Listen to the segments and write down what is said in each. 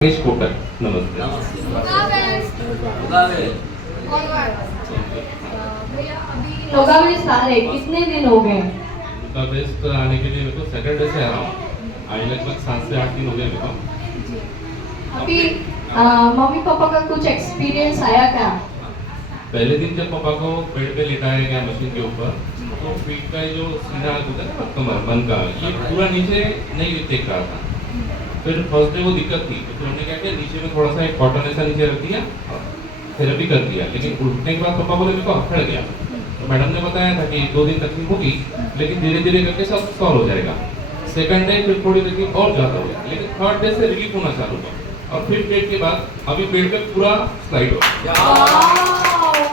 रमेश कोटक, नमस्ते। योगा में सारे कितने दिन हो गए? उनका बेस्ट आने के लिए मेरे को सैटरडे से आ रहा हूँ। आज लगभग 7 से 8 दिन हो गए मेरे को। अभी मम्मी पापा का कुछ एक्सपीरियंस आया क्या? पहले दिन जब पापा को बेड पे लेटाया गया मशीन के ऊपर, तो पीठ का जो सीधा होता है ना कमर मन का, ये पूरा नीचे नहीं टेक रहा था। फिर फर्स्ट डे वो दिक्कत थी, तो हमने क्या किया, नीचे में थोड़ा सा एक कॉटन ऐसा नीचे रख दिया, थेरेपी कर दिया। लेकिन उठने के बाद पापा बोले मेरे को अखड़ गया, तो मैडम ने बताया था कि 2 दिन तकलीफ होगी, लेकिन धीरे धीरे करके सब सॉल्व हो जाएगा। सेकंड डे फिर थोड़ी तकलीफ और ज्यादा हुई, लेकिन थर्ड डे से रिलीफ होना चालू हुआ, और फिर पेट के बाद अभी पेट पे पूरा स्लाइड हो गया।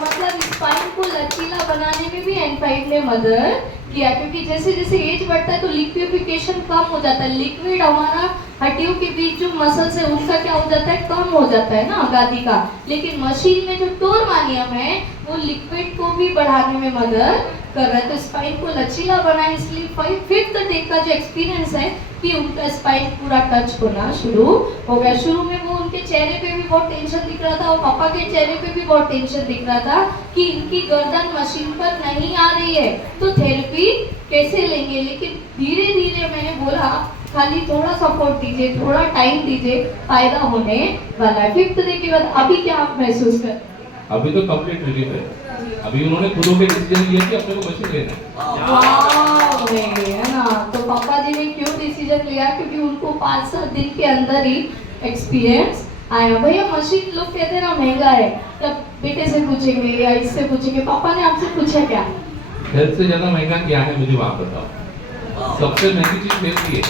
मतलब स्पाइन को लचीला बनाने में भी N5 ने मदद किया, क्योंकि जैसे जैसे एज बढ़ता है तो लिक्विफिकेशन कम हो जाता है। लिक्विड हमारा हड्डियों के बीच जो मसल्स है उनका क्या हो जाता है, कम हो जाता है ना आगादी का। लेकिन मशीन में जो टोरमानियम है वो लिक्विड को भी बढ़ाने में मदद कर रहा है, तो स्पाइन को लचीला बनाए। इसलिए 5th डे का जो एक्सपीरियंस है कि उनका स्पाइन पूरा टच होना शुरू हो गया। शुरू में वो उनके चेहरे पे भी बहुत टेंशन दिख रहा था, और पापा के चेहरे पे भी बहुत टेंशन दिख रहा था कि इनकी गर्दन मशीन पर नहीं आ रही है, तो थेरेपी कैसे लेंगे। लेकिन धीरे धीरे मैंने बोला खाली थोड़ा सपोर्ट दीजिए, थोड़ा टाइम दीजिए, फायदा होने वाला है। 5th डे के बाद अभी क्या आप महसूस कर? अभी तो कंप्लीट रिलीफ है। अभी उन्होंने खुद होकर डिसीजन लिया कि अपने को मशीन लेना है ना। तो पापा जी ने क्यों डिसीजन लिया? क्योंकि उनको 5-7 दिन के अंदर ही एक्सपीरियंस आया। भैया मशीन लोग कहते हैं ना महंगा है, तब बेटे से पूछेंगे या इससे पूछेंगे, पापा ने आपसे पूछा क्या? हेल्थ से ज्यादा महंगा क्या है मुझे आप बताओ। सबसे महंगी चीज हेल्थ ही है,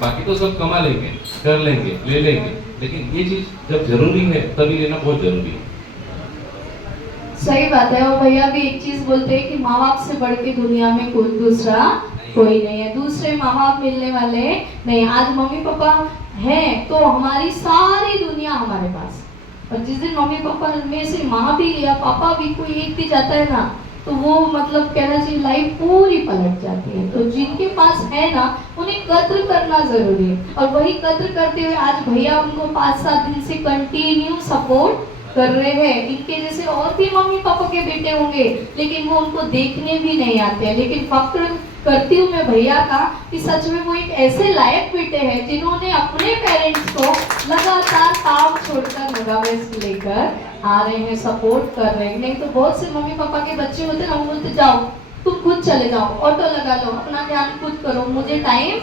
बाकी तो सब कमा लेंगे, कर लेंगे, ले लेंगे, लेकिन ये चीज जब जरूरी है तभी लेना बहुत जरूरी है। सही बात है। और भैया भी एक चीज बोलते हैं कि माँ बाप से बढ़ के दुनिया में कोई दूसरा कोई नहीं है, दूसरे माँ बाप मिलने वाले नहीं। आज मम्मी पापा हैं तो हमारी सारी दुनिया हमारे पास, और जिस दिन मम्मी पापा में से माँ भी या पापा भी कोई एक भी जाता है ना, तो वो मतलब कहना चाहिए लाइफ पूरी पलट जाती है। तो जिनके पास है ना उन्हें कद्र करना जरूरी है, और वही कद्र करते हुए आज भैया उनको 5-7 दिन से कंटिन्यू सपोर्ट कर रहे हैं। इनके जैसे और भी मम्मी पापा के बेटे होंगे, लेकिन वो उनको देखने भी नहीं आते हैं। लेकिन फक्र करती हूँ मैं भैया का कि सच में वो एक ऐसे लायक बेटे हैं जिन्होंने अपने पेरेंट्स को लगातार काम छोड़कर नोगा वेस्ट लेकर आ रहे हैं, सपोर्ट कर रहे हैं। नहीं तो बहुत से मम्मी पापा के बच्चे होते ना, वो बोलते जाओ तुम खुद चले जाओ, ऑटो लगा लो, अपना ध्यान खुद करो, मुझे टाइम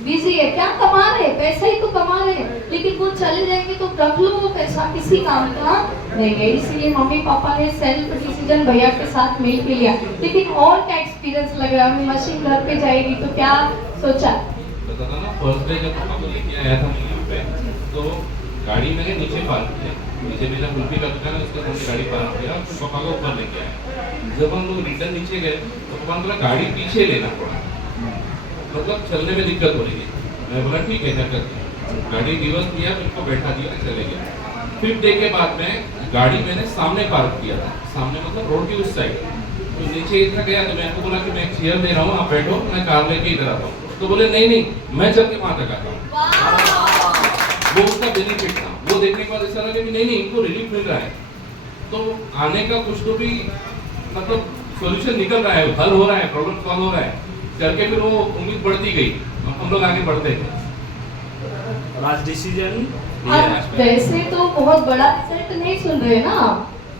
बिजी है। क्या कमा रहे, पैसा ही तो कमा रहे, लेकिन वो चले जाएंगे तो रख लो वो पैसा, किसी काम का नहीं है। इसीलिए मम्मी पापा ने सेल्फ डिसीजन भैया के साथ मिल के लिया। लेकिन और क्या एक्सपीरियंस लग रहा है? मशीन घर पे जाएगी तो क्या सोचा? बताना ना, फर्स्ट डे जब पापा को लेके आया था मैं यहाँ पे, तो गाड़ी मैंने नीचे पार्क किया, नीचे मेरा कुल्फी का दुकान है उसके सामने गाड़ी पार्क किया, फिर पापा को ऊपर लेके आया। जब हम लोग रिटर्न नीचे गए तो पापा ने बोला गाड़ी पीछे लेना पड़ा, मतलब चलने में दिक्कत हो रही है। मैं बोला ठीक है क्या करते, गाड़ी रिवर्स किया, फिर को बैठा दिया, चले गया। 5th डे के बाद में गाड़ी मैंने सामने पार्क किया था, सामने मतलब रोड की उस साइड। तो नीचे इतना गया तो मैं बोला कि मैं एक चेयर दे रहा हूँ, आप बैठो, मैं कार लेके इधर आता हूँ। तो बोले नहीं नहीं मैं चल के वहां तक आता हूँ। वो उसका बेनिफिट था। वो देखने के बाद ऐसा लगा कि नहीं नहीं इनको रिलीफ मिल रहा है, तो आने का कुछ तो भी मतलब सोल्यूशन निकल रहा है, हल हो रहा है, प्रॉब्लम सॉल्व हो रहा है करके फिर वो उम्मीद बढ़ती गई, हम लोग आगे बढ़ते गए। आज डिसीजन वैसे तो बहुत बड़ा रिजल्ट नहीं सुन रहे ना,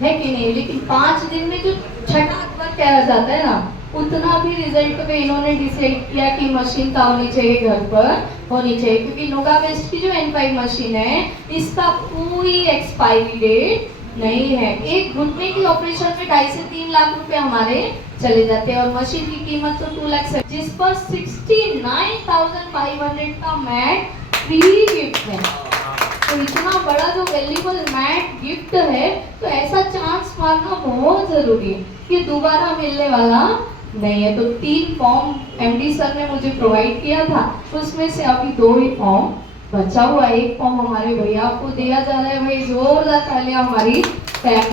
है कि नहीं? लेकिन 5 दिन में जो छटाक बार कहा जाता है ना, उतना भी रिजल्ट पे इन्होंने डिसाइड किया कि मशीन का होनी चाहिए, घर पर होनी चाहिए। क्योंकि नोगा वेस्ट की जो N5 मशीन है इसका कोई एक्सपायरी डेट नहीं है। एक घुटने की ऑपरेशन में 2.5 से 3 लाख रुपए हमारे चले जाते हैं, और मशीन की कीमत तो 2 लाख है, जिस पर 69,500 का मैट फ्री गिफ्ट है। तो इतना बड़ा जो वैल्यूएबल मैट गिफ्ट है, तो ऐसा चांस मारना बहुत जरूरी है कि दोबारा मिलने वाला नहीं है। तो 3 फॉर्म MD सर ने मुझे प्रोवाइड किया था, उसमें से अभी 2 ही फॉर्म बचा हुआ। एक फॉर्म हमारे भैया को दिया जा रहा है। भाई जोरदार तालियां हमारी